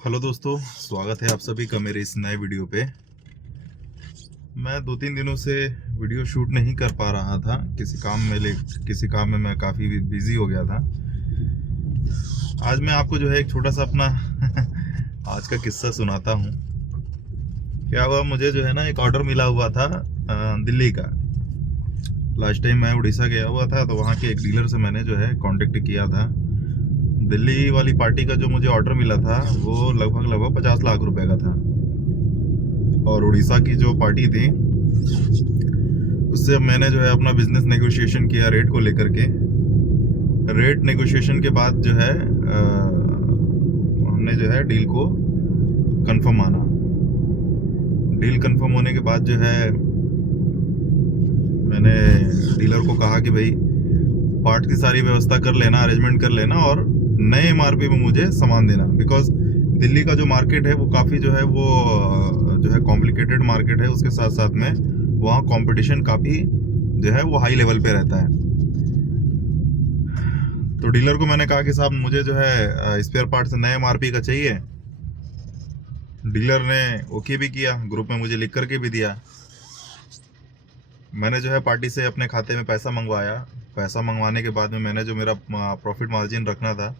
Hello दोस्तों, स्वागत है आप सभी का मेरे इस नए वीडियो पे। मैं 2-3 दिनों से वीडियो शूट नहीं कर पा रहा था। किसी काम में मैं काफ़ी बिजी हो गया था। आज मैं आपको जो है एक छोटा सा अपना आज का किस्सा सुनाता हूँ। क्या हुआ, मुझे जो है ना एक ऑर्डर मिला हुआ था दिल्ली का। लास्ट टाइम मैं उड़ीसा गया हुआ था, तो वहाँ के एक डीलर से मैंने जो है कांटेक्ट किया था। दिल्ली वाली पार्टी का जो मुझे ऑर्डर मिला था वो लगभग 50 लाख रुपए का था, और उड़ीसा की जो पार्टी थी उससे मैंने जो है अपना बिजनेस नेगोशिएशन किया रेट को लेकर के। रेट नेगोशिएशन के बाद जो है हमने जो है डील को कंफर्म माना। डील कंफर्म होने के बाद जो है मैंने डीलर को कहा कि भाई पार्ट की सारी व्यवस्था कर लेना, अरेंजमेंट कर लेना, और नए एमआरपी में मुझे सामान देना। बिकॉज दिल्ली का जो मार्केट है वो काफ़ी जो है कॉम्प्लिकेटेड मार्केट है। उसके साथ साथ में वहाँ कंपटीशन काफ़ी जो है वो हाई लेवल पे रहता है। तो डीलर को मैंने कहा कि साहब मुझे जो है स्पेयर पार्ट्स नए एमआरपी का चाहिए। डीलर ने ओके भी किया, ग्रुप में मुझे लिख करके भी दिया। मैंने जो है पार्टी से अपने खाते में पैसा मंगवाया। पैसा मंगवाने के बाद में मैंने जो मेरा प्रॉफिट मार्जिन रखना था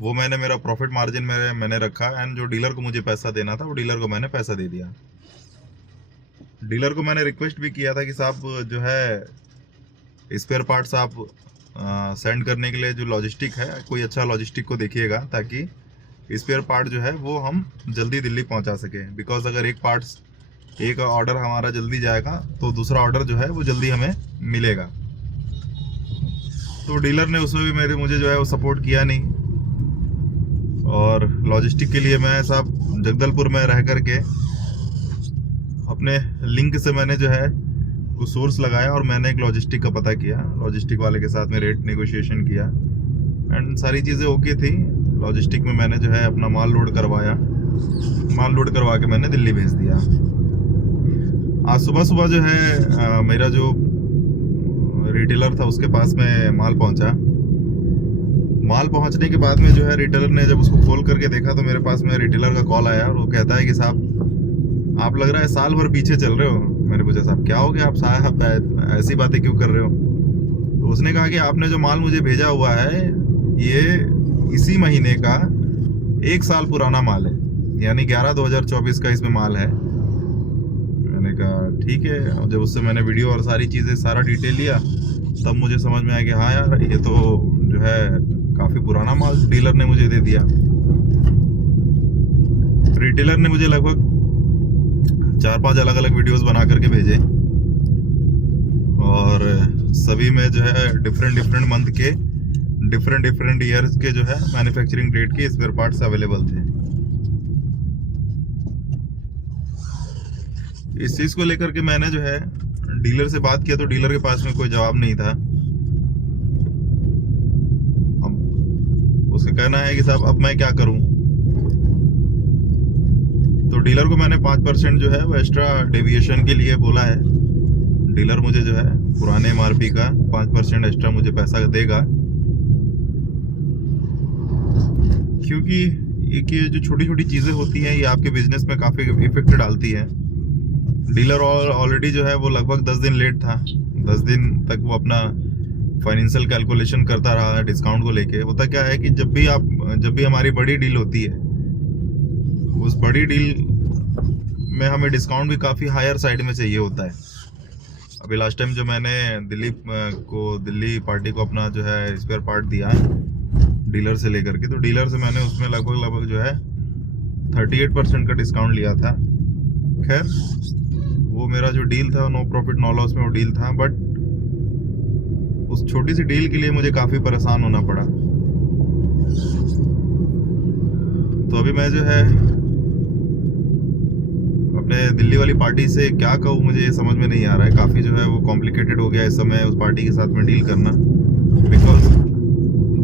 वो मेरा प्रॉफिट मार्जिन मैंने रखा, एंड जो डीलर को मुझे पैसा देना था वो डीलर को मैंने पैसा दे दिया। डीलर को मैंने रिक्वेस्ट भी किया था कि साहब जो है स्पेयर पार्ट्स आप सेंड करने के लिए जो लॉजिस्टिक है, कोई अच्छा लॉजिस्टिक को देखिएगा, ताकि स्पेयर पार्ट जो है वो हम जल्दी दिल्ली पहुंचा सके। बिकॉज अगर एक ऑर्डर हमारा जल्दी जाएगा तो दूसरा ऑर्डर जो है वो जल्दी हमें मिलेगा। तो डीलर ने उसमें भी मुझे जो है वो सपोर्ट किया नहीं। और लॉजिस्टिक के लिए मैं साहब जगदलपुर में रह करके अपने लिंक से मैंने जो है कुछ सोर्स लगाया, और मैंने एक लॉजिस्टिक का पता किया। लॉजिस्टिक वाले के साथ में रेट नेगोशिएशन किया, एंड सारी चीज़ें ओके थी। लॉजिस्टिक में मैंने जो है अपना माल लोड करवाया। माल लोड करवा के मैंने दिल्ली भेज दिया। आज सुबह सुबह जो है मेरा जो रिटेलर था उसके पास में माल पहुंचा। माल पहुंचने के बाद में जो है रिटेलर ने जब उसको खोल करके देखा तो मेरे पास में रिटेलर का कॉल आया, और वो कहता है कि साहब आप लग रहा है साल भर पीछे चल रहे हो। मैंने पूछा साहब क्या हो गया, आप साहब ऐसी बातें क्यों कर रहे हो? तो उसने कहा कि आपने जो माल मुझे भेजा हुआ है ये इसी महीने का 1 साल पुराना माल है, यानी 11/2024 का इसमें माल है। मैंने कहा ठीक है। और जब उससे मैंने वीडियो और सारी चीज़ें सारा डिटेल लिया तब मुझे समझ में आया कि हाँ यार, ये तो जो है काफ़ी पुराना माल डीलर ने मुझे दे दिया। रिटेलर ने मुझे लगभग 4-5 अलग अलग वीडियोस बना करके भेजे, और सभी में जो है डिफरेंट मंथ के डिफरेंट ईयर्स के जो है मैन्युफैक्चरिंग डेट के स्पेयर पार्ट्स अवेलेबल थे। इस चीज़ को लेकर के मैंने जो है डीलर से बात किया, तो डीलर के पास में कोई जवाब नहीं था। अब उसका कहना है कि साहब अब मैं क्या करूं? तो डीलर को मैंने 5% जो है वो एक्स्ट्रा डेविएशन के लिए बोला है। डीलर मुझे जो है पुराने एमआरपी का 5% एक्स्ट्रा मुझे पैसा देगा, क्योंकि ये जो छोटी छोटी चीज़ें होती हैं ये आपके बिजनेस में काफ़ी इफेक्ट डालती है। डीलर ऑलरेडी जो है वो लगभग 10 दिन लेट था। 10 दिन तक वो अपना फाइनेंशियल कैलकुलेशन करता रहा डिस्काउंट को लेके। होता क्या है कि जब भी हमारी बड़ी डील होती है, उस बड़ी डील में हमें डिस्काउंट भी काफ़ी हायर साइड में चाहिए होता है। अभी लास्ट टाइम जो मैंने दिल्ली पार्टी को अपना जो है स्पेयर पार्ट दिया डीलर से लेकर के, तो डीलर से मैंने उसमें लगभग जो है 38% का डिस्काउंट लिया था। खैर वो मेरा जो डील था नो प्रॉफिट नो लॉस में वो डील था, बट उस छोटी सी डील के लिए मुझे काफ़ी परेशान होना पड़ा। तो अभी मैं जो है अपने दिल्ली वाली पार्टी से क्या कहूँ, मुझे ये समझ में नहीं आ रहा है। काफ़ी जो है वो कॉम्प्लिकेटेड हो गया इस समय उस पार्टी के साथ में डील करना। बिकॉज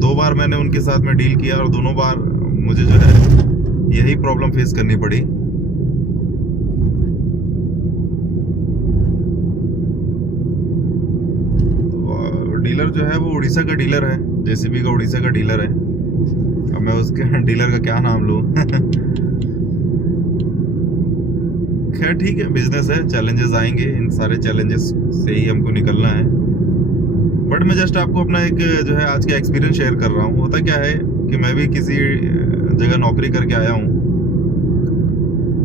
2 बार मैंने उनके साथ में डील किया, और दोनों बार मुझे जो है यही प्रॉब्लम फेस करनी पड़ी। डीलर जो है वो उड़ीसा का डीलर है, जेसीबी का उड़ीसा का डीलर है। अब मैं उसके डीलर का क्या नाम लूं। खैर ठीक है, बिजनेस है, चैलेंजेस आएंगे, इन सारे चैलेंजेस से ही हमको निकलना है। बट मैं जस्ट आपको अपना एक जो है आज का एक्सपीरियंस शेयर कर रहा हूँ। होता क्या है कि मैं भी किसी जगह नौकरी करके आया हूँ।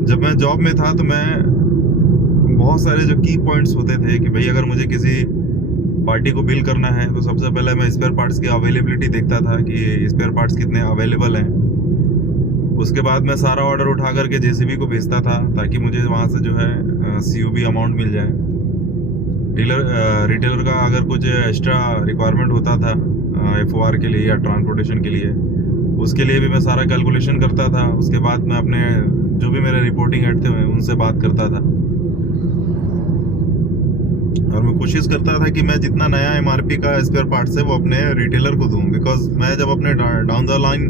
जब मैं जॉब में था तो मैं बहुत सारे जो की पॉइंट्स होते थे कि भाई अगर मुझे किसी पार्टी को बिल करना है तो सबसे पहले मैं स्पेयर पार्ट्स की अवेलेबिलिटी देखता था कि स्पेयर पार्ट्स कितने अवेलेबल हैं। उसके बाद मैं सारा ऑर्डर उठा करके जेसीबी को भेजता था ताकि मुझे वहाँ से जो है सीयूबी अमाउंट मिल जाए। रिटेलर का अगर कुछ एक्स्ट्रा रिक्वायरमेंट होता था एफओआर के लिए या ट्रांसपोर्टेशन के लिए, उसके लिए भी मैं सारा कैलकुलेशन करता था। उसके बाद मैं अपने जो भी मेरे रिपोर्टिंग हेड थे उनसे बात करता था और मैं कोशिश करता था कि मैं जितना नया एमआरपी का स्पेयर पार्ट्स है वो अपने रिटेलर को दूं। बिकॉज मैं जब अपने डाउन द लाइन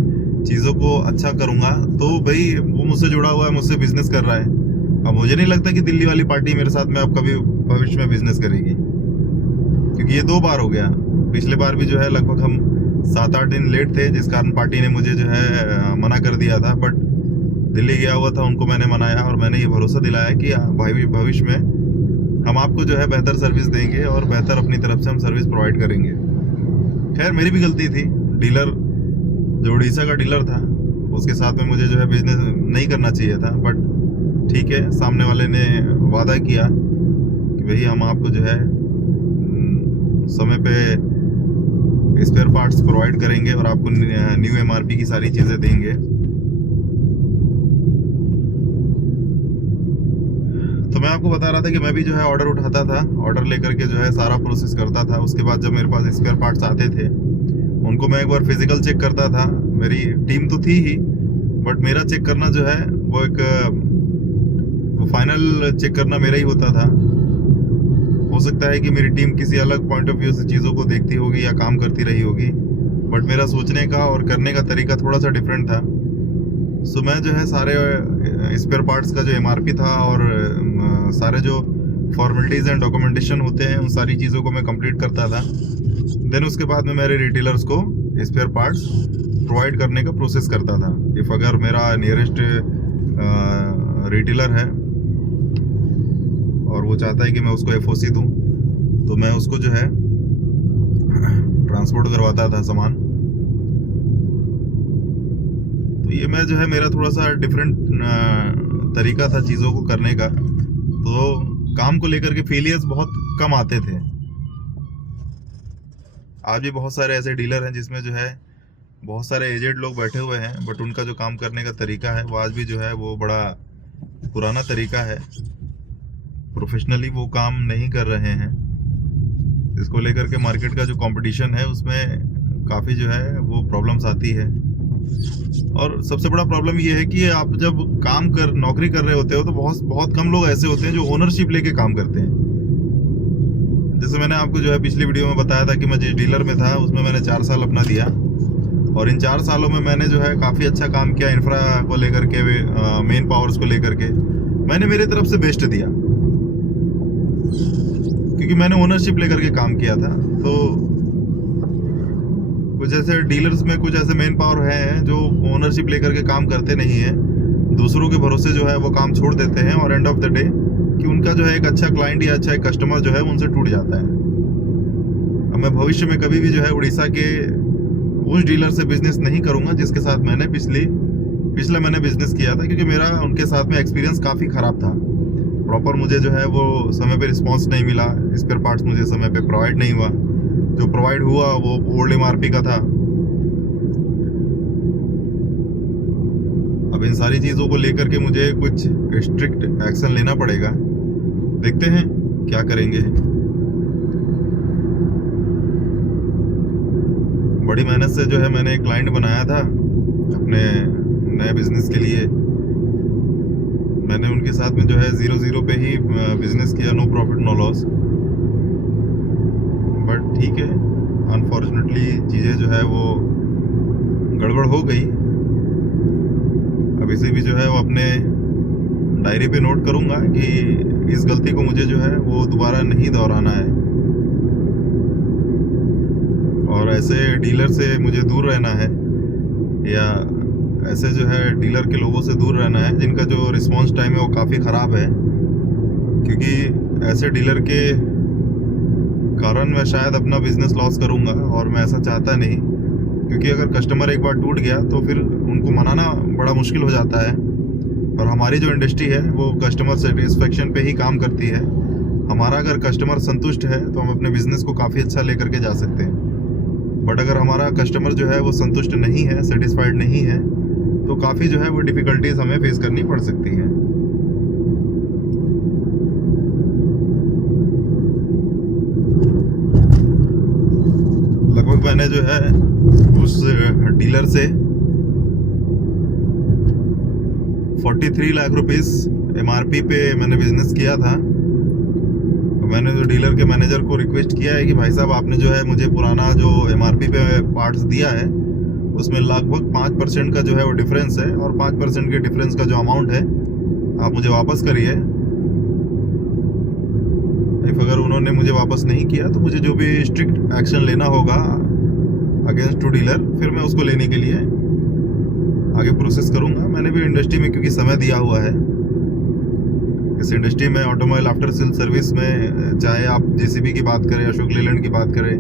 चीज़ों को अच्छा करूंगा तो भाई वो मुझसे जुड़ा हुआ है, मुझसे बिजनेस कर रहा है। अब मुझे नहीं लगता कि दिल्ली वाली पार्टी मेरे साथ में अब कभी भविष्य में बिजनेस करेगी, क्योंकि ये 2 बार हो गया। पिछले बार भी जो है लगभग हम 7-8 दिन लेट थे, जिस कारण पार्टी ने मुझे जो है मना कर दिया था। बट दिल्ली गया हुआ था, उनको मैंने मनाया और मैंने ये भरोसा दिलाया कि भाई भविष्य में हम आपको जो है बेहतर सर्विस देंगे और बेहतर अपनी तरफ से हम सर्विस प्रोवाइड करेंगे। खैर मेरी भी गलती थी। डीलर जो उड़ीसा का डीलर था उसके साथ में मुझे जो है बिजनेस नहीं करना चाहिए था। बट ठीक है, सामने वाले ने वादा किया कि भाई हम आपको जो है समय पे स्पेयर पार्ट्स प्रोवाइड करेंगे और आपको न्यू एमआरपी की सारी चीज़ें देंगे। तो मैं आपको बता रहा था कि मैं भी जो है ऑर्डर उठाता था, ऑर्डर लेकर के जो है सारा प्रोसेस करता था। उसके बाद जब मेरे पास स्पेयर पार्ट्स आते थे उनको मैं एक बार फिजिकल चेक करता था। मेरी टीम तो थी ही, बट मेरा चेक करना जो है वो फाइनल चेक करना मेरा ही होता था। हो सकता है कि मेरी टीम किसी अलग पॉइंट ऑफ व्यू से चीज़ों को देखती होगी या काम करती रही होगी, बट मेरा सोचने का और करने का तरीका थोड़ा सा डिफरेंट था। सो मैं जो है सारे स्पेयर पार्ट्स का जो एमआरपी था और सारे जो फॉर्मेलिटीज़ एंड डॉक्यूमेंटेशन होते हैं उन सारी चीज़ों को मैं कंप्लीट करता था। देन उसके बाद में मेरे रिटेलर्स को स्पेयर पार्ट्स प्रोवाइड करने का प्रोसेस करता था। इफ़ अगर मेरा नियरेस्ट रिटेलर है और वो चाहता है कि मैं उसको एफओसी दूं तो मैं उसको जो है ट्रांसपोर्ट करवाता था सामान। तो ये मैं जो है मेरा थोड़ा सा डिफरेंट तरीका था चीज़ों को करने का। तो काम को लेकर के फेलियर्स बहुत कम आते थे। आज भी बहुत सारे ऐसे डीलर हैं जिसमें जो है बहुत सारे एजेड लोग बैठे हुए हैं, बट उनका जो काम करने का तरीका है वो आज भी जो है वो बड़ा पुराना तरीका है। प्रोफेशनली वो काम नहीं कर रहे हैं। इसको लेकर के मार्केट का जो कंपटीशन है उसमें काफ़ी जो है वो प्रॉब्लम्स आती है। और सबसे बड़ा प्रॉब्लम ये है कि आप जब नौकरी कर रहे होते हो तो बहुत कम लोग ऐसे होते हैं जो ओनरशिप लेके काम करते हैं। जैसे मैंने आपको जो है पिछली वीडियो में बताया था कि मैं जिस डीलर में था उसमें मैंने 4 साल अपना दिया और इन 4 सालों में मैंने जो है काफ़ी अच्छा काम किया। इंफ्रा को लेकर के, मेन पावर्स को लेकर के मैंने मेरे तरफ से बेस्ट दिया, क्योंकि मैंने ओनरशिप लेकर के काम किया था। तो कुछ ऐसे डीलर्स में कुछ ऐसे मेन पावर हैं जो ओनरशिप लेकर के काम करते नहीं हैं, दूसरों के भरोसे जो है वो काम छोड़ देते हैं और एंड ऑफ द डे कि उनका जो है एक अच्छा क्लाइंट या अच्छा एक कस्टमर जो है उनसे टूट जाता है। अब मैं भविष्य में कभी भी जो है उड़ीसा के उस डीलर से बिजनेस नहीं करूंगा जिसके साथ मैंने पिछला मैंने बिजनेस किया था, क्योंकि मेरा उनके साथ में एक्सपीरियंस काफ़ी ख़राब था। प्रॉपर मुझे जो है वो समय पे रिस्पांस नहीं मिला, स्पेयर पार्ट्स मुझे समय पे प्रोवाइड नहीं हुआ, जो प्रोवाइड हुआ वो ओल्ड एमआरपी का था। अब इन सारी चीज़ों को लेकर के मुझे कुछ स्ट्रिक्ट एक्शन लेना पड़ेगा। देखते हैं क्या करेंगे। बड़ी मेहनत से जो है मैंने एक क्लाइंट बनाया था अपने नए बिजनेस के लिए। मैंने उनके साथ में जो है 0-0 पे ही बिजनेस किया, no profit no loss. But ठीक है, अनफॉर्चुनेटली चीज़ें जो है वो गड़बड़ हो गई। अब इसे भी जो है वो अपने डायरी पे नोट करूँगा कि इस गलती को मुझे जो है वो दोबारा नहीं दोहराना है और ऐसे डीलर से मुझे दूर रहना है। या ऐसे जो है डीलर के लोगों से दूर रहना है जिनका जो रिस्पॉन्स टाइम है वो काफ़ी ख़राब है, क्योंकि ऐसे डीलर के कारण मैं शायद अपना बिजनेस लॉस करूंगा और मैं ऐसा चाहता नहीं, क्योंकि अगर कस्टमर एक बार टूट गया तो फिर उनको मनाना बड़ा मुश्किल हो जाता है। और हमारी जो इंडस्ट्री है वो कस्टमर सेटिस्फेक्शन पे ही काम करती है। हमारा अगर कस्टमर संतुष्ट है तो हम अपने बिजनेस को काफ़ी अच्छा लेकर के जा सकते हैं, बट अगर हमारा कस्टमर जो है वो संतुष्ट नहीं है, सेटिस्फाइड नहीं है, तो काफ़ी जो है वो डिफ़िकल्टीज हमें फेस करनी पड़ सकती हैं। लगभग मैंने जो है उस डीलर से 43 लाख रुपीस MRP पे मैंने बिजनेस किया था। तो मैंने जो डीलर के मैनेजर को रिक्वेस्ट किया है कि भाई साहब आपने जो है मुझे पुराना जो MRP पे पार्ट्स दिया है उसमें लगभग 5% का जो है वो डिफरेंस है, और 5% के डिफरेंस का जो अमाउंट है आप मुझे वापस करिए। इफ अगर उन्होंने मुझे वापस नहीं किया तो मुझे जो भी स्ट्रिक्ट एक्शन लेना होगा अगेंस्ट टू डीलर, फिर मैं उसको लेने के लिए आगे प्रोसेस करूंगा। मैंने भी इंडस्ट्री में क्योंकि समय दिया हुआ है, इस इंडस्ट्री में ऑटोमोबाइल आफ्टर सेल सर्विस में, चाहे आप JCB की बात करें, अशोक लेलैंड की बात करें,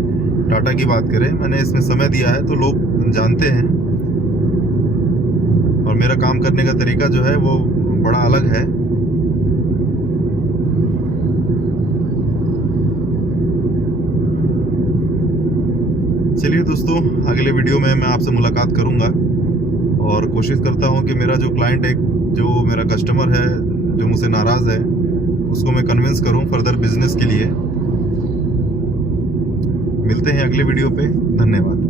टाटा की बात करें, मैंने इसमें समय दिया है तो लोग जानते हैं। और मेरा काम करने का तरीका जो है वो बड़ा अलग है। चलिए दोस्तों, अगले वीडियो में मैं आपसे मुलाकात करूंगा और कोशिश करता हूं कि मेरा जो क्लाइंट है, जो मेरा कस्टमर है जो मुझसे नाराज़ है, उसको मैं कन्विंस करूं फर्दर बिजनेस के लिए। मिलते हैं अगले वीडियो पे। धन्यवाद।